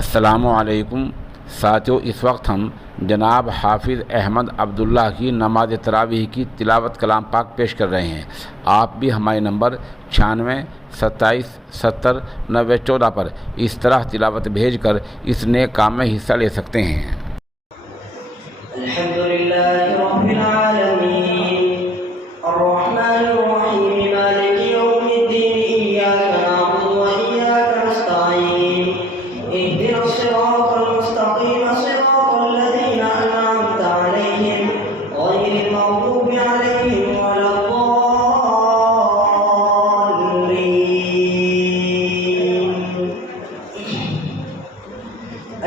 अस्सलामुअलैकुम साथियों, इस वक्त हम जनाब हाफिज़ अहमद अब्दुल्ला की नमाज तरावीह की तिलावत कलाम पाक पेश कर रहे हैं। आप भी हमारे नंबर 96 27 70 90 14 पर इस तरह तिलावत भेजकर इस नेक काम में हिस्सा ले सकते हैं। अल्हम्दुलिल्लाहि रब्बिल आलमीन अर्रहमानिर रहीम मालिकि यौमिद्दीन इय्याका नअबुदु व इय्याका नस्तईन इहदिनस सिरातल मुस्तक़ीम सिरातल लज़ीना अन'अमता अलैहिम गhayril मग़दूबि अलैहिम वलद्दाल्लीन।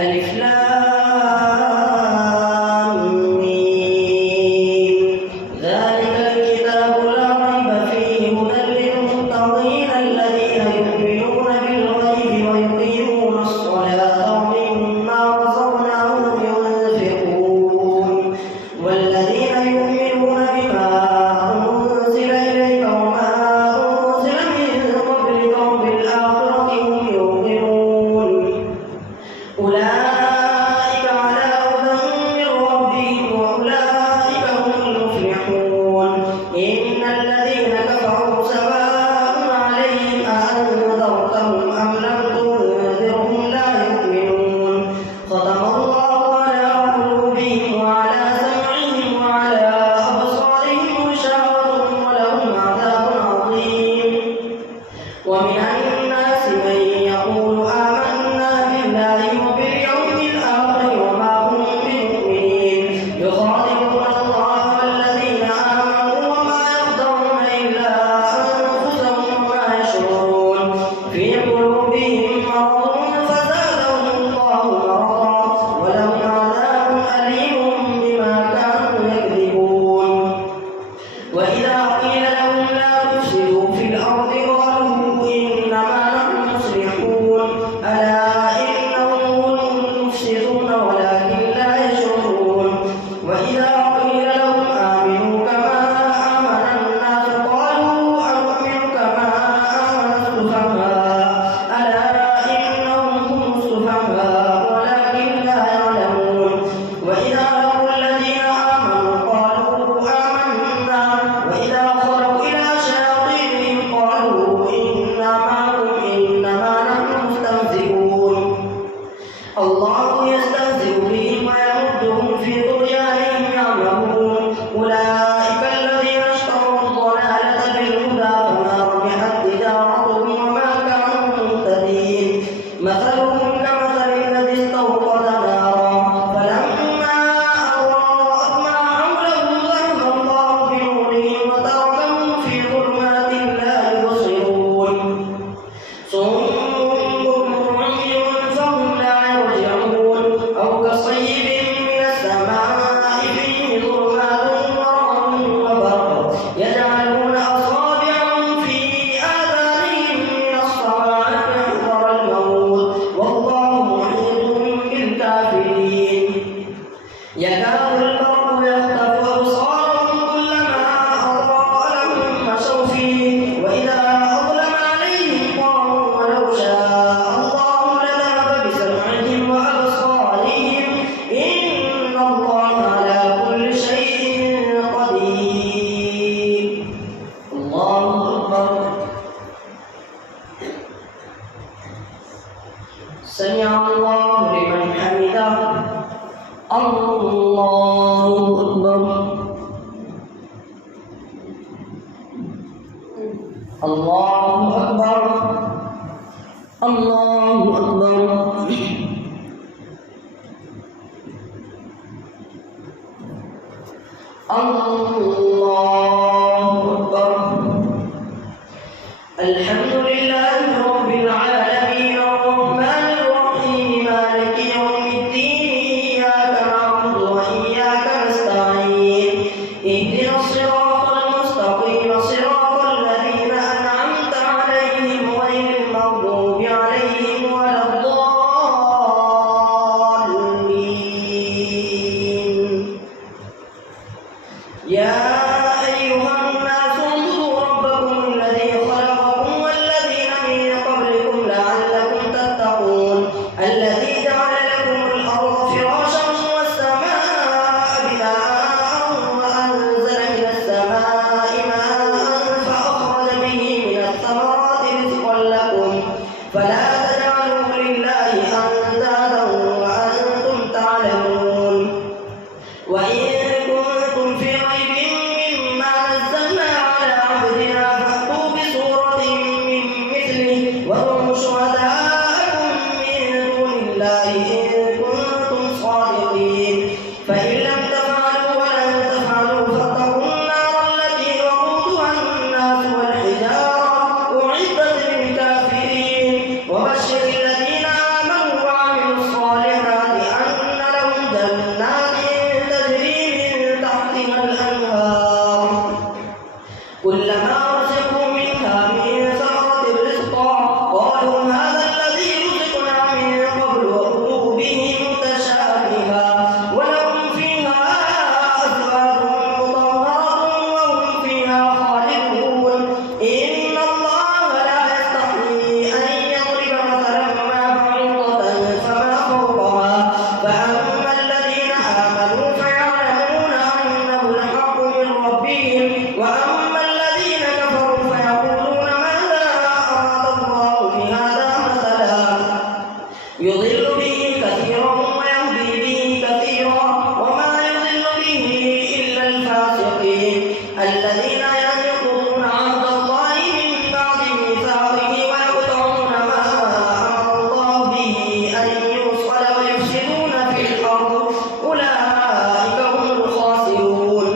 अलिफ लाम मीम ज़ालिकल किताबु ला रैब फ़ीहि हुदल लिल-मुत्तक़ीन अल्लज़ीना यु'मिनूना बिल-ग़ैबि व युक़ीमूना अस्सलाता व मिम्मा रज़क़नाहुम युनफ़िक़ून वल्लज़ीना यु'मिनूना बिमा उन्ज़िला इलैका व मा उन्ज़िला मिन क़ब्लिका व बिल-आख़िरति हुम युक़िनून أولئك على هدى من ربهم وأولئك هم المفلحون إن الذين كفروا سواء عليهم أأنذرتهم أم لم تنذرهم لا يؤمنون ختم الله على قلوبهم وعلى سمعهم وعلى أبصارهم غشاوة ولهم عذاب عظيم ومن الناس من يقول آمنا بالله وباليوم الآخر وما هم بمؤمنين يخادعون الله والذين آمنوا وما يخدعون إلا أنفسهم وما يشعرون في قلوبهم مرض فزادهم الله مرضا ولهم عذاب أليم بما كانوا يكذبون وإذا قيل لهم لا تفسدوا في الأرض قالوا إنما نحن مصلحون ألا إنهم هم المفسدون ولكن لا يشعرون وإذا قيل لهم آمنوا كما آمن الناس قالوا أنؤمن كما آمن السفهاء ألا إنهم هم السفهاء ولكن لا يعلمون وإذا لقوا الذين آمنوا قالوا آمنا وإذا خلوا إلى شياطينهم قالوا إنا معكم إنما نحن مستهزئون الله يستهزئ بهم ويمدهم في طغيانهم يعمهون أولئك الذين اشتروا الضلالة بالهدى فما ربحت تجارتهم وما كانوا مهتدين مثلهم كمثل الذي استوقد نارا فلما أضاءت ما حوله ذهب الله بنورهم وتركهم في ظلمات لا يبصرون صم بكم عمي فهم لا يرجعون أو كصيب من السماء فيه ظلمات ورعد وبرق يجعلون أصابعهم في آذانهم من الصواعق حذر الموت والله محيط بالكافرين يكاد البرق يخطف أبصارهم كلما أضاء لهم مشوا فيه وإذا أظلم عليهم قاموا ولو شاء الله لذهب بسمعهم وأبصارهم إن الله على كل شيء قدير. الله أكبر. سمع الله لمن حمده. الله أكبر. الله أكبر. الله أكبر. الله أكبر. الحمد لله رب العالمين الرحمن الرحيم مالك يوم الدين إياك نعبد وإياك نستعين اهدنا الصراط المستقيم صراط الذين أنعمت يضل به كثيرا ويهدي به كثيرا وما يضل به إلا الفاسقين الذين ينقضون عهد الله من بعد ميثاقه ويقطعون ما أمر الله به أن يوصل ويفسدون في الأرض أولئك هم الخاسرون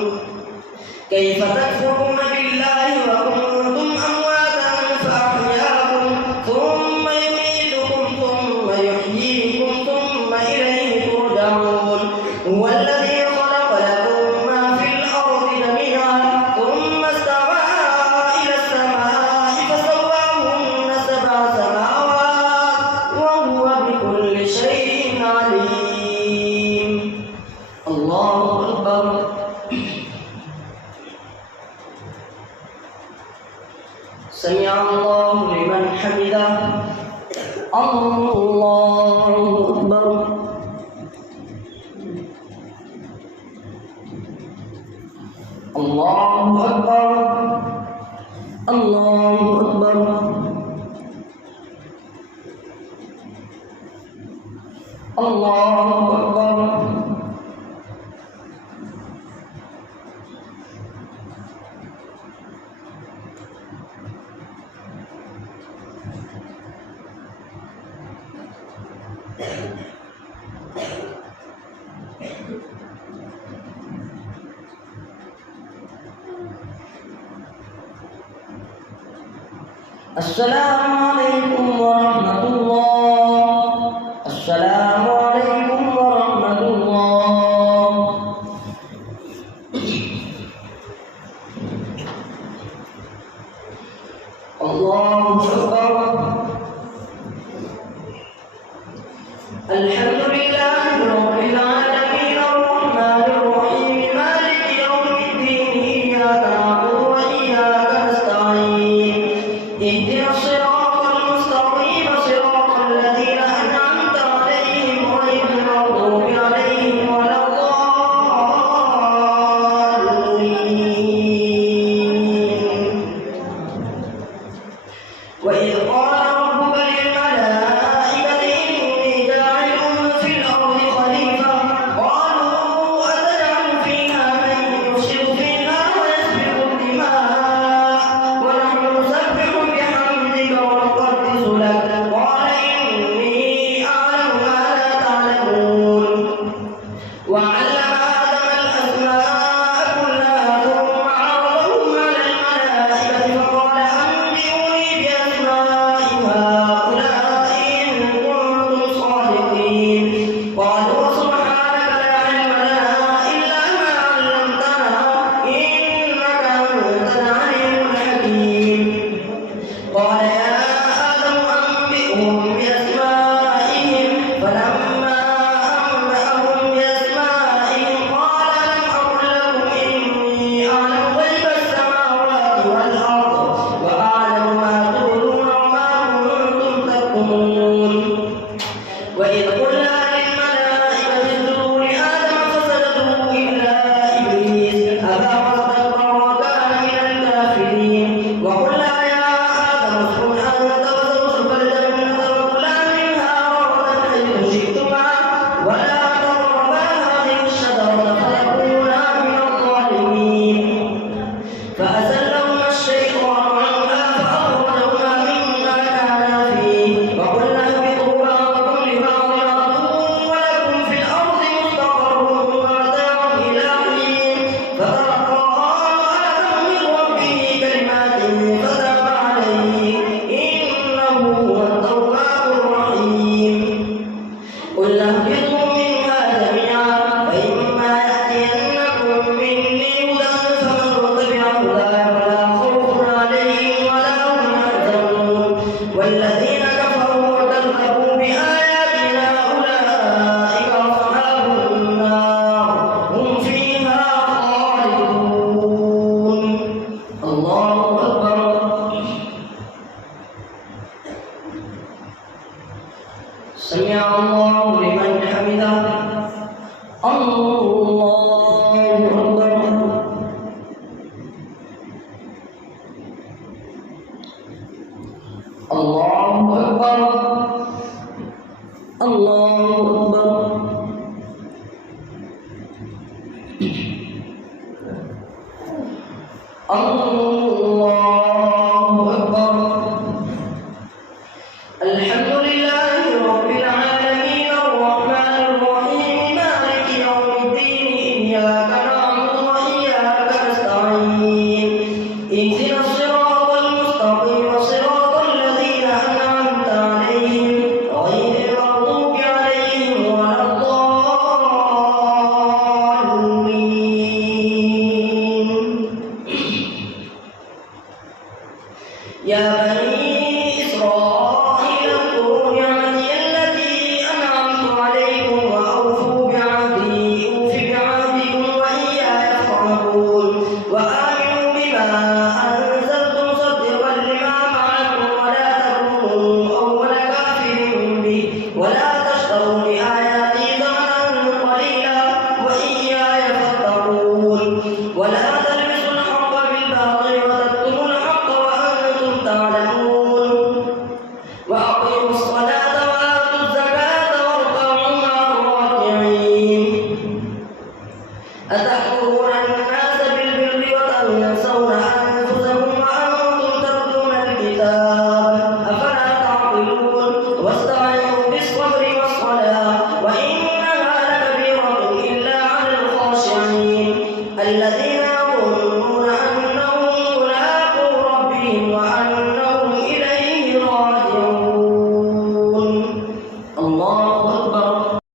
كيف تكفرون بالله وكنتم أمواتا فأحياكم ثم يميتكم ثم يحييكم ثم إليه ترجعون هو الذي خلق لكم ما في الأرض جميعا ثم استوى إلى السماء فسواهن 7 سماوات وهو بكل شيء عليم. الله أكبر. سمع الله لمن حمده. الله أكبر. الله أكبر. الله أكبر. الله أكبر. السلام عليكم ورحمة الله. السلام عليكم ورحمة الله. الله أكبر. الحمد لله رب العالمين الرحمن الرحيم مالك يوم الدين إياك نعبد وإياك نستعين اهدنا الصراط المستقيم صراط الذين أنعمت عليهم غير المغضوب عليهم ولا الضالين. وإذ قال ربك للملائكة إني جاعل في الأرض خليفة قالوا أتجعل فيها من يفسد فيها ويسفك الدماء ونحن نسبح بحمدك ونقدس لك قال إني أعلم ما لا تعلمون. وعلم آدم الأسماء كلها ثم عرضهم على الملائكة فقال أنبئوني بأسماء هؤلاء إن كنتم صادقين. قالوا سبحانك لا علم لنا إلا ما علمتنا إنك أنت العليم الحكيم. قال يا آدم أنبئهم بأسمائهم فلما أنبأهم بأسمائهم قال ألم أقل لكم إني أعلم غيب السماوات والأرض وأعلم ما تبدون وما كنتم تكتمون. وإذ قلنا للملائكة اسجدوا لآدم فسجدوا إلا إبليس أبى واستكبر وكان من الكافرين. وقلنا يا آدم اسكن أنت وزوجك الجنة وكلا منها رغدا حيث شئتما ولا تقربا هذه الشجرة فتكونا من الظالمين. فأزلهما الشيطان عنها فأخرجهما مما كانا فيه وقلنا اهبطوا بعضكم لبعض عدو ولكم في الأرض مستقر ومتاع إلى حين. فتلقى آدم من ربه كلمات فتاب عليه إنه هو التواب الرحيم. قلنا اهبطوا منها جميعا فإما يأتينكم مني هدى فمن تبع هداي فلا خوف عليهم ولا هم يحزنون. والذين كفروا وكذبوا بآياتنا أولئك أصحاب النار هم فيها خالدون. الله أكبر. سمع الله لمن حمده. الله أكبر. الله أكبر. الله الله